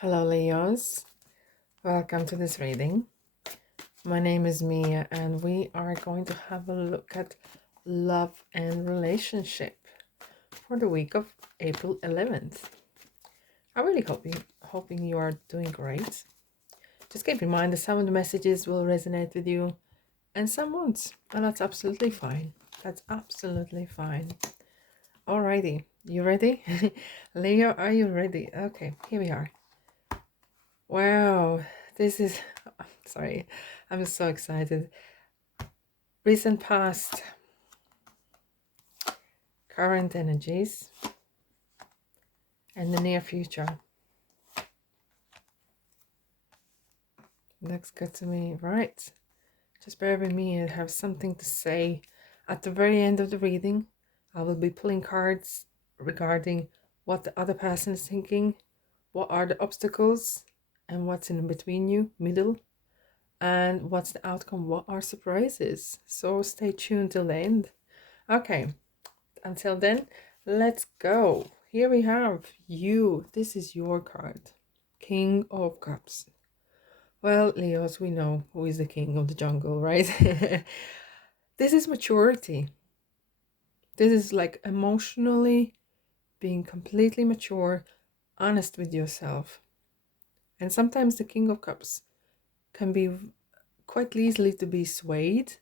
Hello, Leos. Welcome to this reading. My name is Mia, and we are going to have a look at love and relationship for the week of April 11th. I really hoping you are doing great. Just keep in mind that some of the messages will resonate with you and some won't, and that's absolutely fine. That's absolutely fine. Alrighty, you ready? Leo, are you ready? Okay, here we are. Wow, this is sorry, I'm so excited. Recent past, current energies, and the near future. Looks good to me, right? Just bear with me. I have something to say. At the very end of the reading, I will be pulling cards regarding what the other person is thinking, what are the obstacles, and what's in between you, middle, and what's the outcome, what are surprises. So stay tuned till the end. Okay, until then, let's go. Here we have you. This is your card. King of Cups. Well, Leos, we know who is the king of the jungle, right? This is maturity. This is like emotionally being completely mature, honest with yourself. And sometimes the King of Cups can be quite easily to be swayed,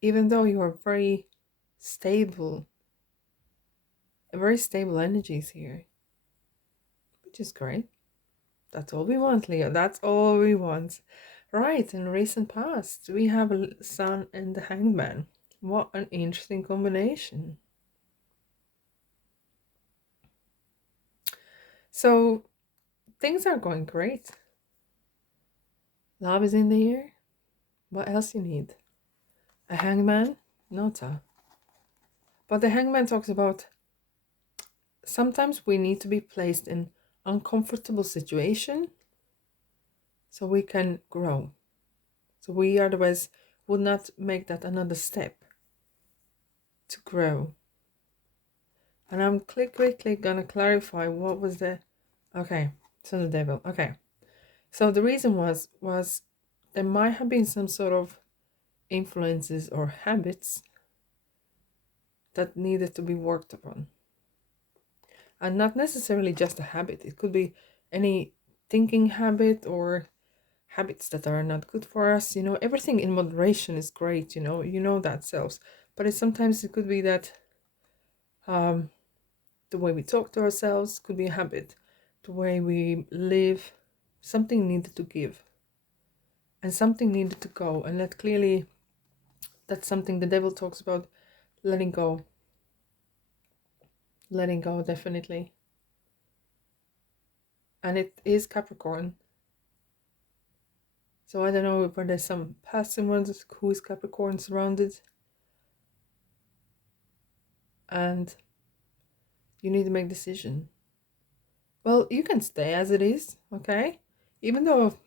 even though you are very stable, very stable energies here, which is great. That's all we want, Leo. That's all we want. Right, in recent past, we have a Sun and the Hangman. What an interesting combination. So, things are going great. Love is in the air. What else you need? A hangman? Nota. But the hangman talks about sometimes we need to be placed in uncomfortable situation so we can grow. So we otherwise would not make that another step to grow. And I'm quickly gonna clarify what was the okay, so the devil. Okay. So the reason was there might have been some sort of influences or habits that needed to be worked upon. And not necessarily just a habit. It could be any thinking habit or habits that are not good for us. Everything in moderation is great, that selves. But sometimes it could be that um the way we talk to ourselves could be a habit. The way we live, something needed to give. And something needed to go. And that clearly, that's something the devil talks about, letting go. Letting go, definitely. And it is Capricorn. So I don't know if there's some person who is Capricorn surrounded. And you need to make a decision. Well, you can stay as it is, okay? Even though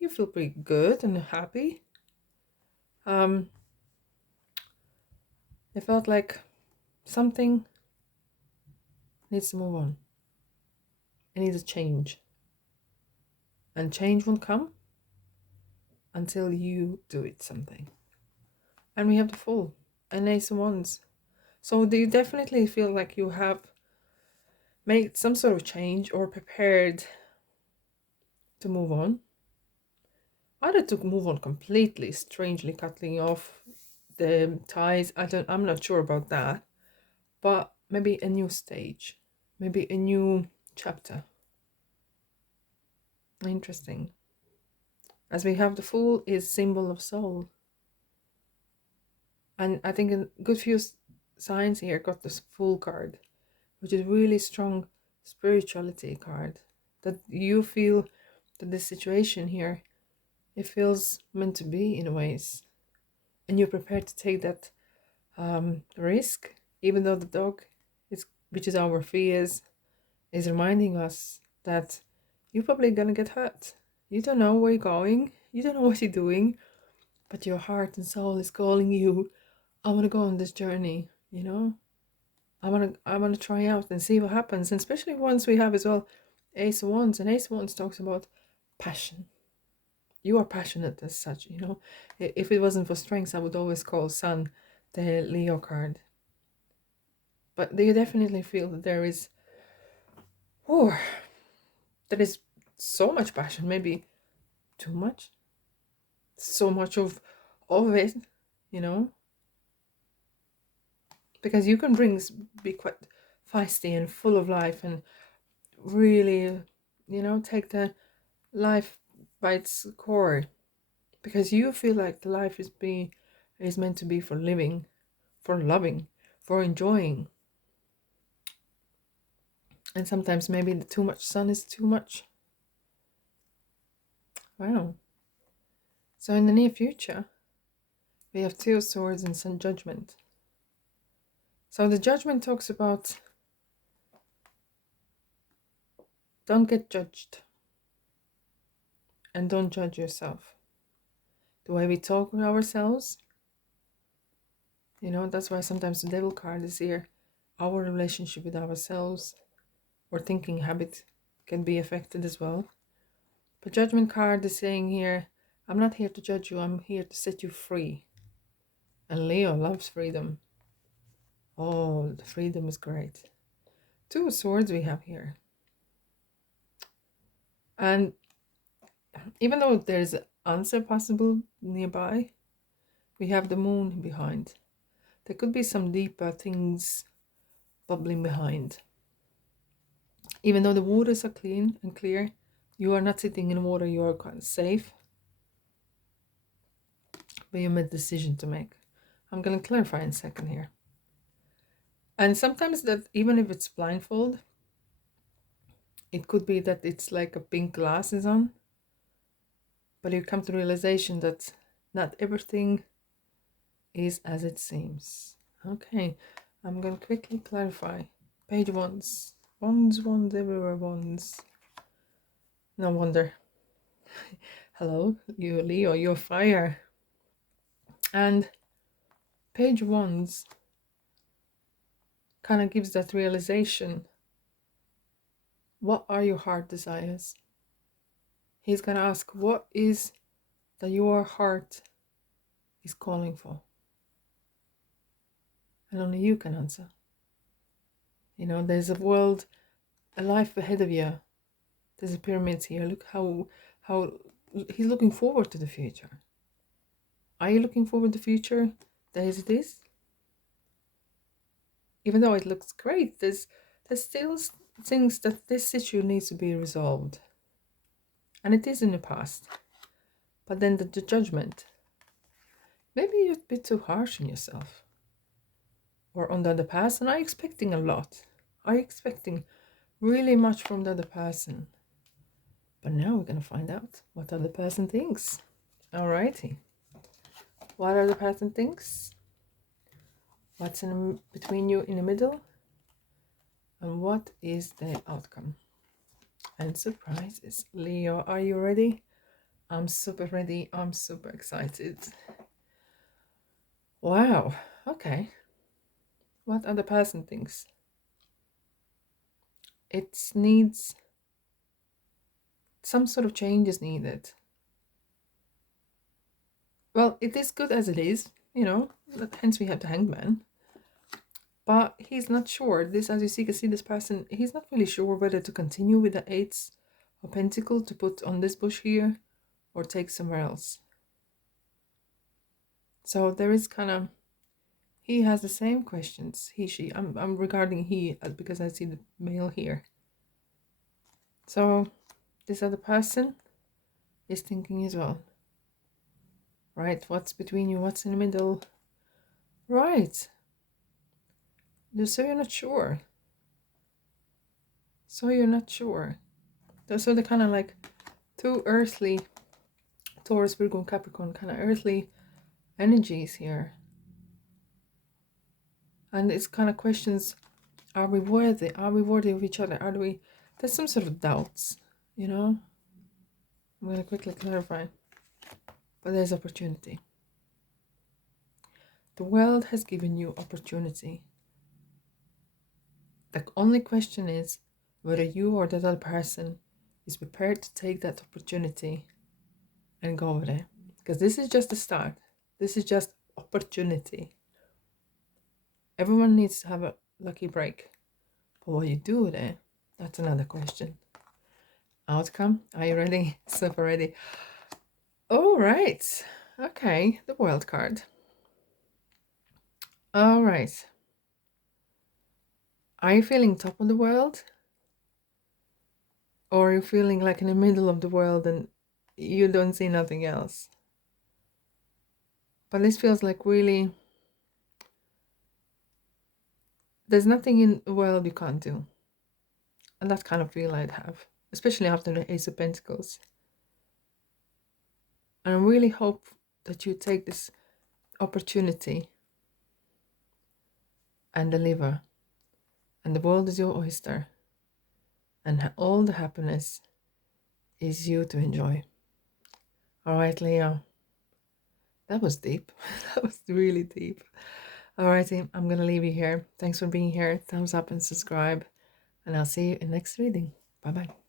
you feel pretty good and happy. It felt like something needs to move on. It needs a change. And change won't come until you do it something. And we have the Fool and Ace of Wands. So do you definitely feel like you have made some sort of change or prepared to move on? Either to move on completely, strangely cutting off the ties. I'm not sure about that. But maybe a new stage. Maybe a new chapter. Interesting. As we have the Fool is symbol of soul. And I think a good few signs here got this Fool card, which is really strong spirituality card. That you feel that this situation here, it feels meant to be in ways. And you're prepared to take that risk, even though the dog is, which is our fears, is reminding us that you're probably gonna get hurt. You don't know where you're going, you don't know what you're doing, but your heart and soul is calling you. I want to go on this journey, I want to try out and see what happens. And especially once we have as well Ace of Wands, and Ace of Wands talks about passion. You are passionate as such, you know. If it wasn't for strengths, I would always call Sun the Leo card. But you definitely feel that there is, oh, there is so much passion, maybe too much, so much of it, you know. Because you can be quite feisty and full of life and really, you know, take the life by its core, because you feel like the life is meant to be for living, for loving, for enjoying. And sometimes maybe the too much sun is too much. Wow. So in the near future, we have Two of Swords and Sun Judgment. So the Judgment talks about don't get judged and don't judge yourself. The way we talk with ourselves, you know, that's why sometimes the Devil card is here. Our relationship with ourselves or thinking habit can be affected as well. But Judgment card is saying here, I'm not here to judge you, I'm here to set you free. And Leo loves freedom. Oh, the freedom is great. Two of Swords we have here. And even though there's an answer possible nearby, we have the Moon behind. There could be some deeper things bubbling behind. Even though the waters are clean and clear, you are not sitting in water, you are quite safe. But you made a decision to make. I'm going to clarify in a second here. And sometimes that, even if it's blindfold, it could be that it's like a pink glasses on. But you come to the realization that not everything is as it seems. Okay, I'm going to quickly clarify. Page Wands. Wands everywhere, wands. No wonder. Hello, you Leo, you're fire. And Page Wands kind of gives that realization. What are your heart desires? He's going to ask, what is that your heart is calling for? And only you can answer. You know, there's a world, a life ahead of you. There's a pyramids here. Look how he's looking forward to the future. Are you looking forward to the future as it is? Even though it looks great, there's still things that this issue needs to be resolved. And it is in the past. But then the judgment. Maybe you're a bit too harsh on yourself. Or on the other person. Are you expecting a lot? Are you expecting really much from the other person? But now we're going to find out what the other person thinks. Alrighty. What other person thinks? What's in between you in the middle? And what is the outcome? And surprises. Leo, are you ready? I'm super ready. I'm super excited. Wow. Okay. What other person thinks? It needs some sort of change is needed. Well, it is good as it is, you know, hence we have the Hangman. But he's not sure. This, as you can see this person, he's not really sure whether to continue with the Eights of Pentacle to put on this bush here or take somewhere else. So there is kind of, he has the same questions. He, she. I'm regarding he because I see the male here. So this other person is thinking as well. Right, what's between you? What's in the middle? Right. So you're not sure. So you're not sure. So they're kind of like two earthly, Taurus, Virgo, Capricorn, kind of earthly energies here. And it's kind of questions, are we worthy? Are we worthy of each other? There's some sort of doubts, you know? I'm going to quickly clarify. But there's opportunity. The world has given you opportunity. The only question is, whether you or that other person is prepared to take that opportunity and go with it. Because this is just the start. This is just opportunity. Everyone needs to have a lucky break. But what you do with it, that's another question. Outcome, are you ready? Super ready. All right. Okay, the world card. All right. Are you feeling top of the world? Or are you feeling like in the middle of the world and you don't see nothing else? But this feels like really, there's nothing in the world you can't do. And that kind of feel I'd have, especially after the Ace of Pentacles. And I really hope that you take this opportunity and deliver. And the world is your oyster. And all the happiness is you to enjoy. All right, Leo. That was deep. That was really deep. All righty, I'm going to leave you here. Thanks for being here. Thumbs up and subscribe. And I'll see you in next reading. Bye-bye.